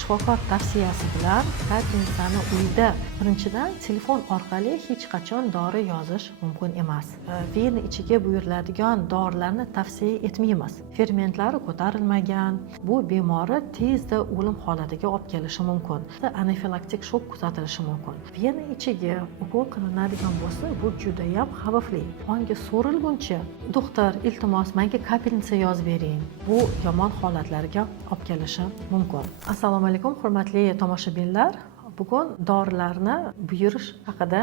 shifokor tavsiyasi bilan kapelnitsani uyda birinchidan telefon orqali hech qachon dori yozish mumkin emas. Vena ichiga buyuriladigan dorilarni tavsiya etmaymiz. Fermentlari ko'tarilmagan, bu bemorni tezda o'lim holatiga olib kelishi mumkin. Anafilaktik shok kuzatilishi mumkin. Vena ichiga ukol qilinadigan bo'lsa, bu juda ham xavfli. Qonga so'rilguncha, doktor, iltimos, menga kapelnitsa yozib bering. Bu yomon holatlarga olib kelishi mumkin. Assalomu alaykum, hurmatli tomoshabinlar. Bugun dorilarni buyurish haqida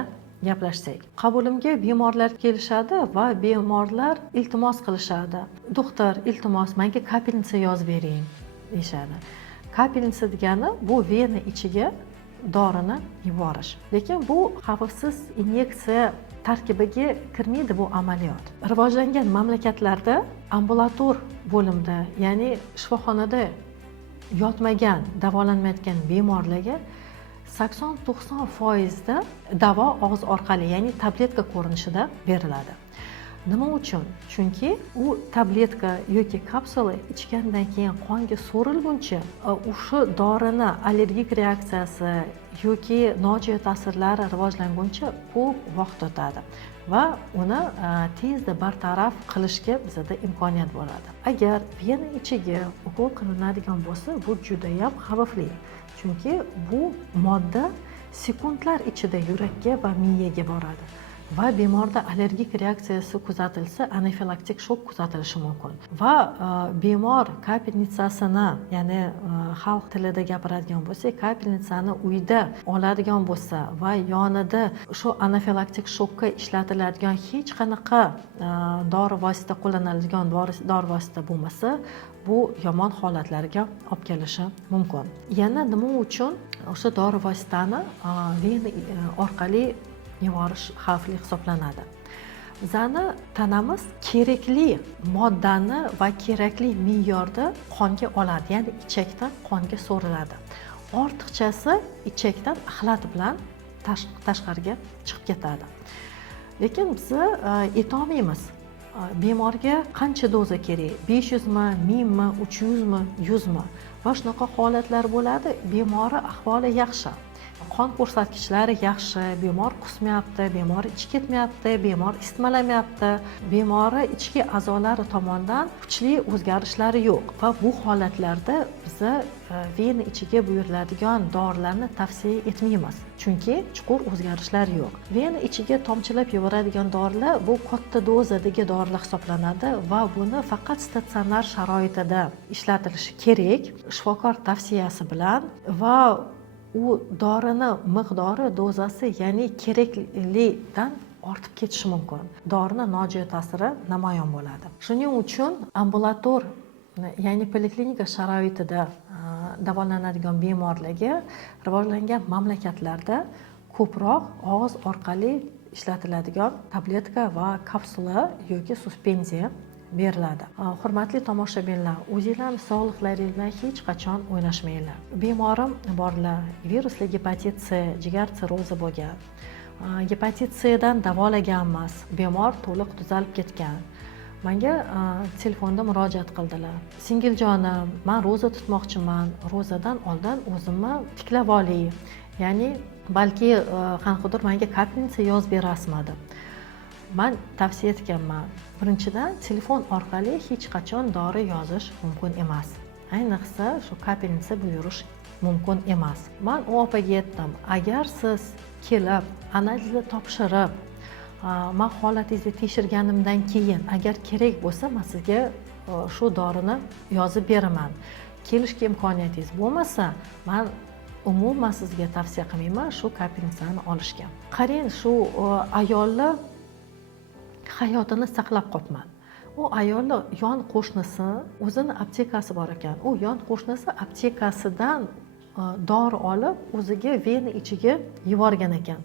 gaplashsak. Qabulimga bemorlar kelishadi va bemorlar iltimos qilishadi. Doktor, iltimos, menga kapelnitsa yozib bering deyshadi. Kapelnitsa degani bu vena ichiga dorini yuborish. Lekin bu xavfsiz inyeksiya tarkibiga kirmaydi bu amaliyot. Rivojlangan mamlakatlarda ambulator bo'limda, ya'ni shifoxonada yotmagan, davolanmayotgan bemorlarga 80-90% davo og'iz orqali, ya'ni tabletka ko'rinishida beriladi. Nima uchun? Chunki u tabletka yoki kapsula ichgandan keyin qonga so'rilguncha o'sha dorini allergik reaksiyasi yoki nojo'ya ta'sirlari rivojlanguncha ko'p vaqt o'tadi va uni tezda bartaraf qilishga bizda imkoniyat bo'ladi. Agar vena ichiga ukol qilinadigan bo'lsa, bu juda ham xavfli. Chunki bu modda sekundlar ichida yurakka va miyaga boradi. Va bemorda allergik reaksiyasi kuzatilsa, anafilaktik shok kuzatilishi mumkin. Va bemor kapelnitsasini, ya'ni xalq tilida gapiradigan bo'lsak, kapelnitsani uyda oladigan bo'lsa va yonida shu anafilaktik shokka ishlatiladigan hech qanaqa dori vosita qo'llaniladigan dori vosita bo'lmasa, bu yomon holatlarga olib kelishi mumkin. Yana nima uchun o'sha dori vositani vena orqali yuborish xavfli hisoblanadi? Bizani tanamiz kerakli moddani va kerakli me'yorda qonga oladi, ya'ni ichakdan qonga so'riladi. Ortiqchasi ichakdan axlat bilan tashqariga chiqib ketadi. Lekin biz aytolmaymiz, bemorga qancha doza kerak? 500 mi, 1000 mi, 300 mi, 100 mi? Va shunaqa holatlar bo'ladi. Bemori ahvoli yaxshi, qon ko'rsatkichlari yaxshi, bemor qusmayapti, bemor ichi ketmayapti, bemor isitmalamayapti, bemori ichki a'zolari tomonidan kuchli o'zgarishlari yo'q va bu holatlarda biz vena ichiga buyuriladigan dorilarni tavsiya etmaymiz. Chunki chuqur o'zgarishlar yo'q. Vena ichiga tomchilab yuboradigan dorilar bu katta dozadagi dorilar hisoblanadi va buni faqat statsionar sharoitida ishlatilishi kerak, shifokor tavsiyasi bilan va u dorini miqdori, dozasi, ya'ni keraklidan ortib ketishi mumkin. Dorini nojo'ya ta'siri namoyon bo'ladi. Shuning uchun ambulator, ya'ni poliklinika sharoitida davolanadigan bemorlarga rivojlangan mamlakatlarda ko'proq og'iz orqali ishlatiladigan tabletka va kapsula yoki suspenziya beriladi. Hurmatli tomoshabinlar, o'zinglarning sog'liqlaringiz bilan hech qachon o'ynashmanglar. Bemorim borlar, virusli gepatit C, jigar sirrozi bo'lgan. Gepatit C dan davolaganmiz. Bemor to'liq tuzalib ketgan. Menga telefonda murojaat qildilar. Singiljonim, men ro'za tutmoqchiman. Ro'zadan oldin o'zimni tiklab olay. Ya'ni balki qanaqadir menga kapelnitsa yozib berasizmi deb. Men tavsiya etganman. Birinchidan telefon orqali hech qachon dori yozish mumkin emas. Ayniqsa shu kapelnitsa buyurish mumkin emas. Men u opaga aytdim, agar siz kelib analizni topshirib, men holatingizni tekshirganimdan keyin agar kerak bo'lsa, men sizga shu dorini yozib beraman. Kelishga imkoniyatingiz bo'lmasa, men umuman sizga tavsiya qilmayman shu kapelnitsani olishga. Qarang, shu ayolni hayotini saqlab qolibman. U ayolni yon qo'shnisi, o'zini aptekasi bor ekan. U yon qo'shnisi aptekasidan dori olib, o'ziga vena ichiga yuborgan ekan.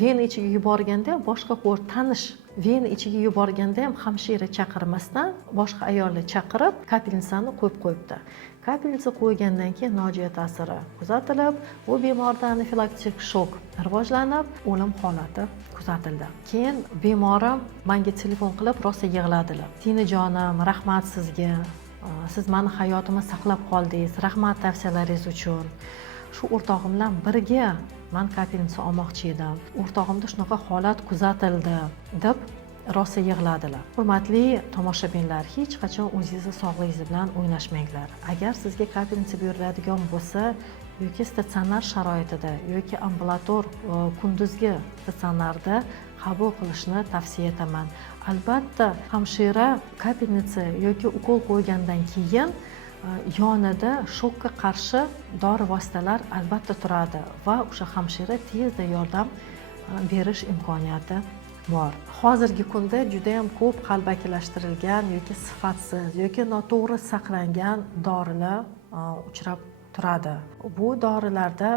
Vena ichiga yuborganda ham boshqa tanish vena ichiga yuborganda ham hamshira chaqirmasdan boshqa ayolni chaqirib kapelnitsani qo'yib qo'yibdi. Kapelnitsa qo'ygandan keyin nojo'ya ta'siri kuzatilib, u bemorda anafilaktik shok rivojlanib, o'lim holati kuzatildi. Keyin bemorim menga telefon qilib rosa yig'ladilar. "Tinajonim, rahmat sizga. siz mani hayotimni saqlab qoldingiz, rahmat tavsiyalaringiz uchun. Shu o'rtog'im bilan birga man kapelnitsa olmoqchi edim. O'rtog'imda shunaqa holat kuzatildi deb rosa yig'ladilar. Hurmatli tomoshabinlar, hech qachon o'zingizni sog'lig'ingiz bilan o'ynashmanglar. Agar sizga kapelnitsa buyuriladigan bo'lsa, yoki statsionar sharoitida yoki ambulator kunduzgi statsionarda qabul qilishni tavsiya etaman. Albatta, hamshira kapelnitsa yoki ukol qo'ygandan keyin yonida shokka qarshi dori vositalar albatta turadi va o'sha hamshira tezda yordam berish imkoniyati bor. Hozirgi kunda juda ham ko'p qalbakilashtirilgan yoki sifatsiz yoki noto'g'ri saqlangan dorilar uchrab turadi. Bu dorilarda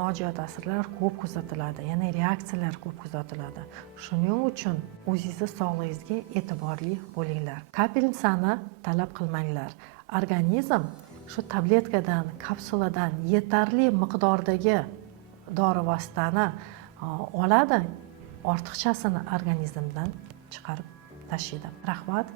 nojo'ya ta'sirlar ko'p kuzatiladi, ya'ni reaksiyalar ko'p kuzatiladi. Shuning uchun o'zingizni sog'lig'ingizga e'tiborli bo'linglar. Kapelnitsani talab qilmanglar. Organizm shu tabletkadan, kapsuladan yetarli miqdordagi dori vositani oladi, ortiqchasini organizmdan chiqarib tashlaydi. Rahmat.